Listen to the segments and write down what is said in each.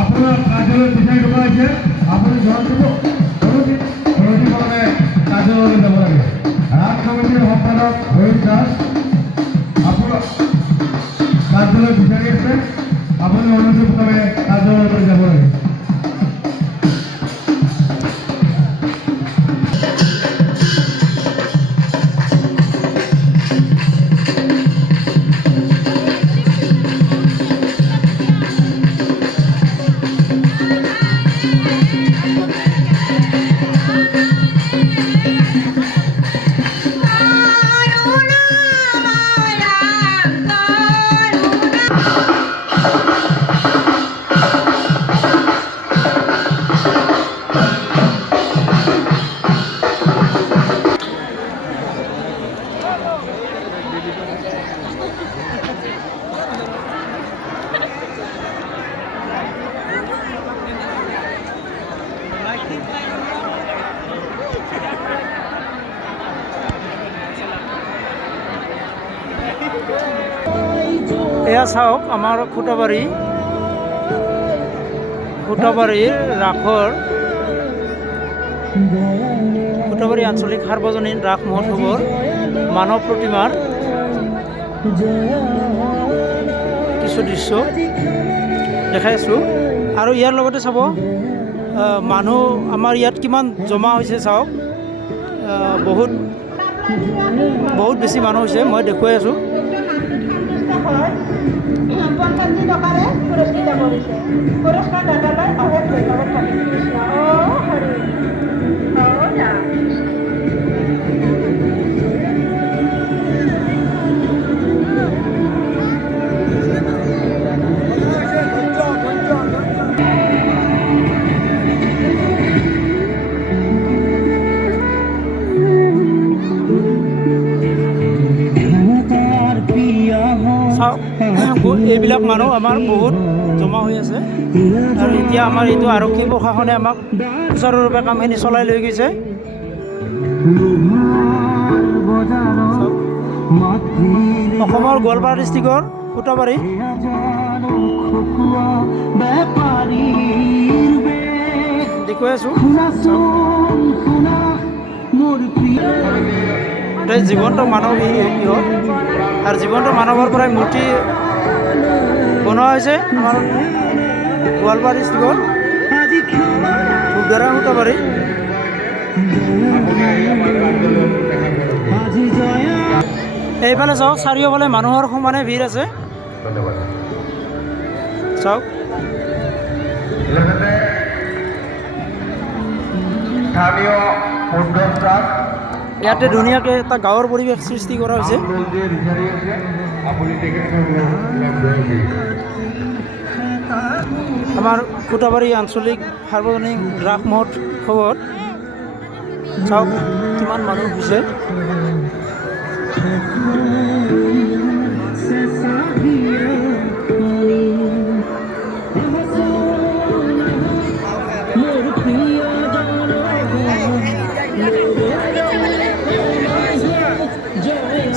আপনার কাজের বিষয় ঢোকা আছে আপনি জনটুকু কমিটি বলবে কাজের যাব লাগে রাত কমিটির সম্পাদক রোহিত দাস আপনার কাজের বিষয় আছে আপনি অনুষ্ঠিত ভাবে কাজের যাব লাগে এয়া চাওক আমাৰ খুটাবাৰীৰ ৰাসৰ খুটাবাৰী আঞ্চলিক সাৰ্বজনীন ৰাস মহোৎসৱৰ মানৱ প্ৰতিমাৰ কিছু দৃশ্য দেখাই আছোঁ। আৰু ইয়াৰ লগতে চাব মানুহ আমাৰ ইয়াত কিমান জমা হৈছে চাওক, বহুত বেছি মানুহ হৈছে, মই দেখুৱাই আছোঁ। 50 টকাৰে পুৰস্কৃত কৰিছে। পুৰস্কাৰ দাতালৈ অশেষ ধন্যবাদ থাকিল। কৃষ্ণ হৰি এইবিলাক মানুহ আমাৰ বহুত জমা হৈ আছে। আৰু এতিয়া আমাৰ এইটো আৰক্ষী প্ৰশাসনে আমাক সুচাৰুৰূপে কামখিনি চলাই লৈ গৈছে। অসমৰ গোৱালপাৰা ডিষ্ট্ৰিক্টৰ খুটাবাৰী দেখুৱাই আছোঁ। জীৱন্ত মানৱ ইহঁত, আৰু জীৱন্ত মানৱৰ পৰাই মূৰ্তি বনোৱা হৈছে আমাৰ গোৱালপাৰা ডিষ্ট্ৰিক্টৰ ধূপধাৰা খুটাবাৰী। এইফালে চাওক, চাৰিওফালে মানুহৰ সমানে ভিৰ আছে। চাওক ইয়াতে ধুনীয়াকৈ এটা গাঁৱৰ পৰিৱেশ সৃষ্টি কৰা হৈছে। আমাৰ খুটাবাৰী আঞ্চলিক সাৰ্বজনীন ৰাস মহোৎসৱত চাওক কিমান মানুহ হৈছে।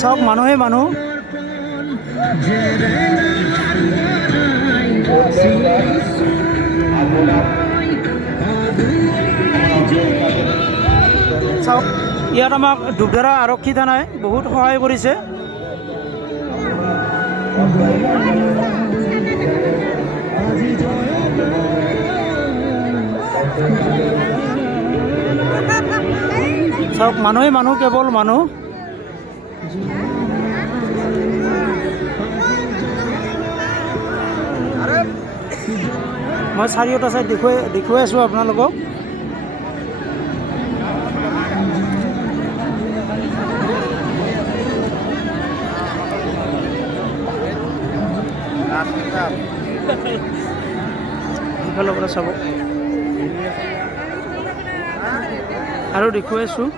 চাওক মানুহে মানুহ। চাওক ইয়াত আমাক ধূপধাৰা আৰক্ষী থানাই বহুত সহায় কৰিছে। চাওক মানুহে মানুহ, কেৱল মানুহ। মই চাৰিওটা চাইড দেখুৱাই আছোঁ আপোনালোকক। ইফালৰ পৰা চাব আৰু দেখুৱাই আছোঁ।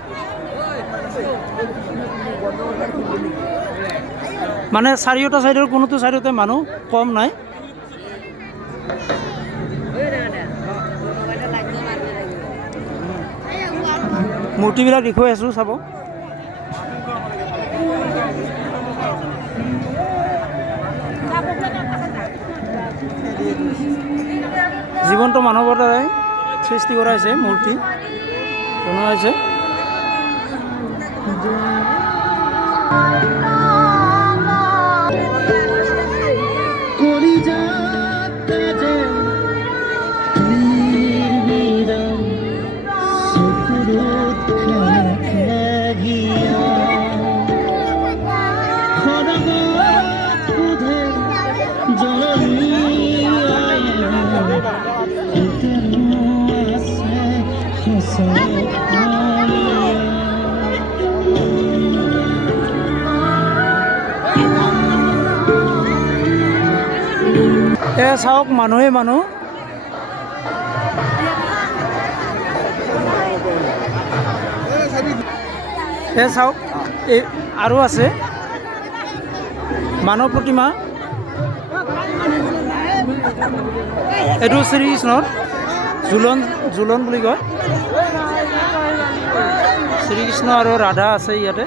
মানে চাৰিওটা চাইডৰ কোনোটো চাইডতে মানুহ কম নাই। মূৰ্তিবিলাক দেখুৱাই আছোঁ, চাব। জীৱন্ত মানৱৰ দ্বাৰাই সৃষ্টি কৰা হৈছে, মূৰ্তি বনোৱা হৈছে। চাওক মানুহে মানুহ। চাওক এই আৰু আছে মানৱ প্ৰতিমা। এইটো শ্ৰীকৃষ্ণৰ জোলন বুলি কয়। শ্ৰীকৃষ্ণ আৰু ৰাধা আছে ইয়াতে।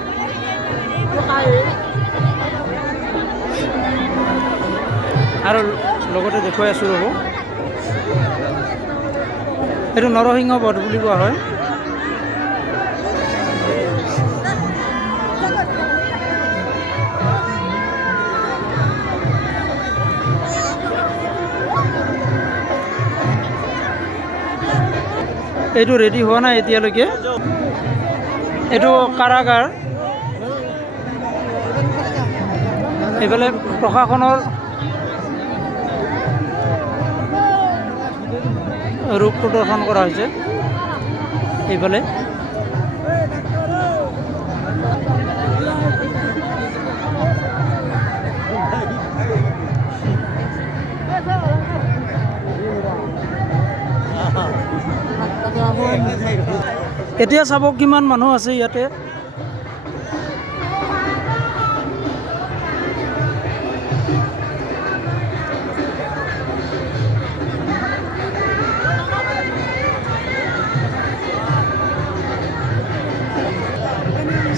আৰু লগতে দেখুৱাই আছোঁ ৰ'ব, এইটো নৰসিংহ বধ বুলি কোৱা হয়। এইটো ৰেডি হোৱা নাই এতিয়ালৈকে। এইটো কাৰাগাৰ। এইফালে প্ৰশাসনৰ ৰূপ প্ৰদৰ্শন কৰা হৈছে। এইফালে এতিয়া চাব কিমান মানুহ আছে ইয়াতে।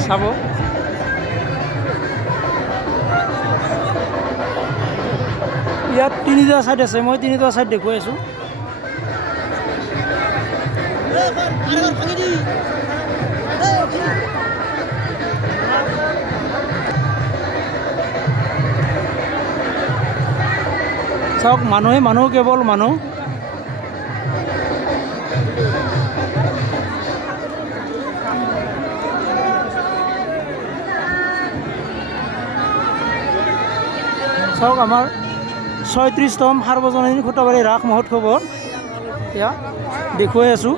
চাব ইয়াত তিনিটা ছাইড আছে, মই তিনিটা ছাইড দেখুৱাই আছোঁ। চাওক মানুহে মানুহ, কেৱল মানুহ। চাওক আমাৰ ৩৬তম সাৰ্বজনীন খুঁটাবাৰী ৰাস মহোৎসৱৰ এয়া দেখুৱাই আছোঁ।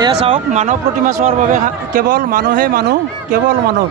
এয়া চাওক মানৱ প্ৰতিমা চোৱাৰ বাবে কেৱল মানুহে মানুহ, কেৱল মানুহ।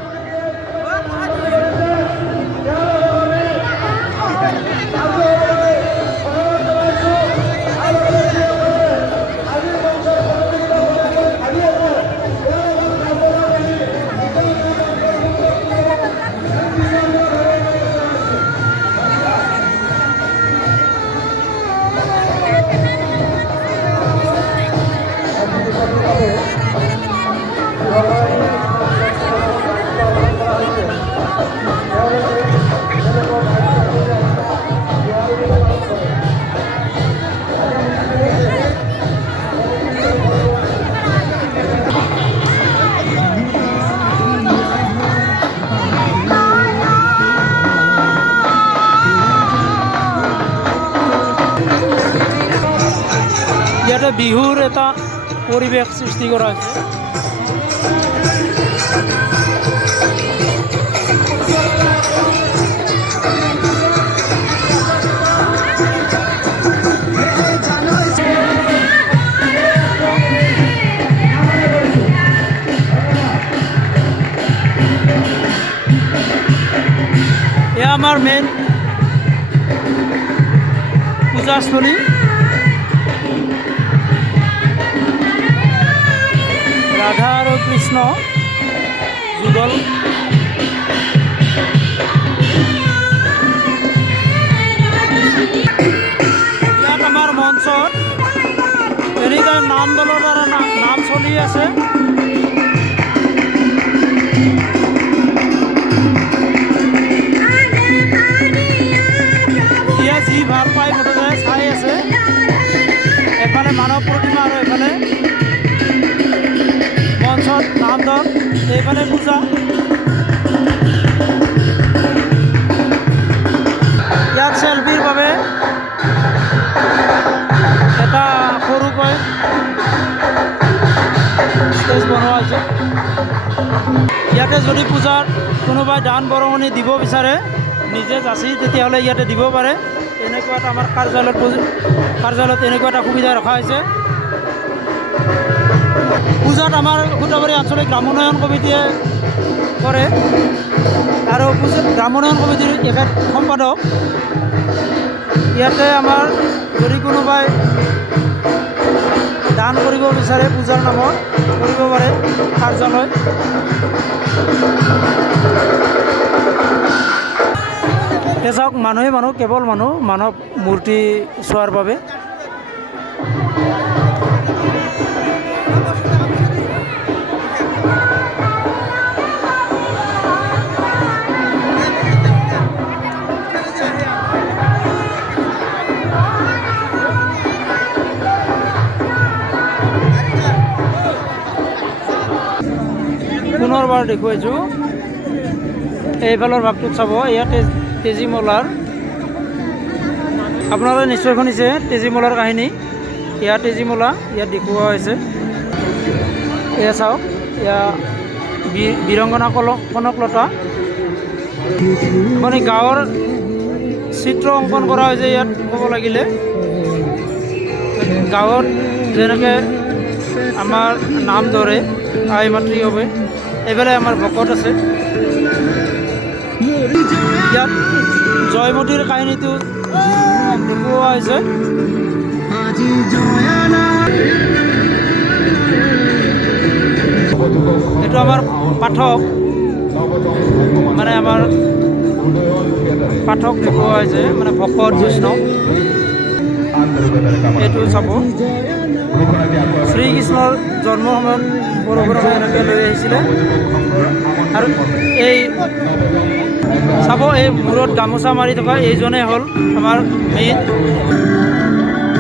ইয়াতে বিহুৰ এটা পৰিৱেশ সৃষ্টি কৰা হৈছে। এয়া আমাৰ মেইন পূজাস্থলী। ৰাধা আৰু কৃষ্ণ যুগল। ইয়াত আমাৰ মঞ্চত এনি টাইম নাম দলৰ দ্বাৰা নাম চলি আছে। ইয়াত যি ভাল পাই মুঠতে চাই আছে। এফালে মানৱ প্ৰতিমা আৰু এফালে মঞ্চত নাম দল, এইফালে পূজা। ইয়াত চেলফিৰ বাবে এটা সৰুকৈ ষ্টেজ বনোৱা হৈছে। ইয়াতে যদি পূজাত কোনোবাই দান বৰঙণি দিব বিচাৰে নিজে যাচি তেতিয়াহ'লে ইয়াতে দিব পাৰে। এনেকুৱা এটা আমাৰ কাৰ্যালয়ত এনেকুৱা এটা সুবিধা ৰখা হৈছে। পূজাত আমাৰ সূতাবাৰী আঞ্চলিক গ্ৰামোন্নয়ন কমিটিয়ে কৰে আৰু গ্ৰামোন্নয়ন কমিটিৰ এখেত সম্পাদক। ইয়াতে আমাৰ যদি কোনোবাই দান কৰিব বিচাৰে পূজাৰ নামত কৰিব পাৰে কাৰ্যালয়। এই চাওক মানুহে মানুহ, কেৱল মানুহ, মানৱ মূৰ্তি চোৱাৰ বাবে। পুনৰবাৰ দেখুৱাইছোঁ। এইফালৰ ভাগটোত চাব, ইয়াত তেজীমলাৰ, আপোনালোকে নিশ্চয় শুনিছে তেজীমলাৰ কাহিনী। ইয়াত তেজীমলা ইয়াত দেখুওৱা হৈছে। এয়া চাওক, এয়া বীৰংগনা কনকলতা। মানে গাঁৱৰ চিত্ৰ অংকন কৰা হৈছে ইয়াত। ক'ব লাগিলে গাঁৱত যেনেকৈ আমাৰ নাম ধৰে আই মাতৃ হবে, এইফালে আমাৰ ভকত আছে। ইয়াত জয়মতীৰ কাহিনীটো দেখুওৱা হৈছে। এইটো আমাৰ পাঠক, মানে আমাৰ পাঠক দেখুওৱা হৈছে, মানে ভকত বৈষ্ণৱ। এইটো চাব, শ্ৰীকৃষ্ণৰ জন্মৰ সময়ত পৰম্পৰা এনেকৈ লৈ আহিছিলে। আৰু এই চাব, এই মূৰত গামোচা মাৰি থকা এইজনেই হ'ল আমাৰ মেইন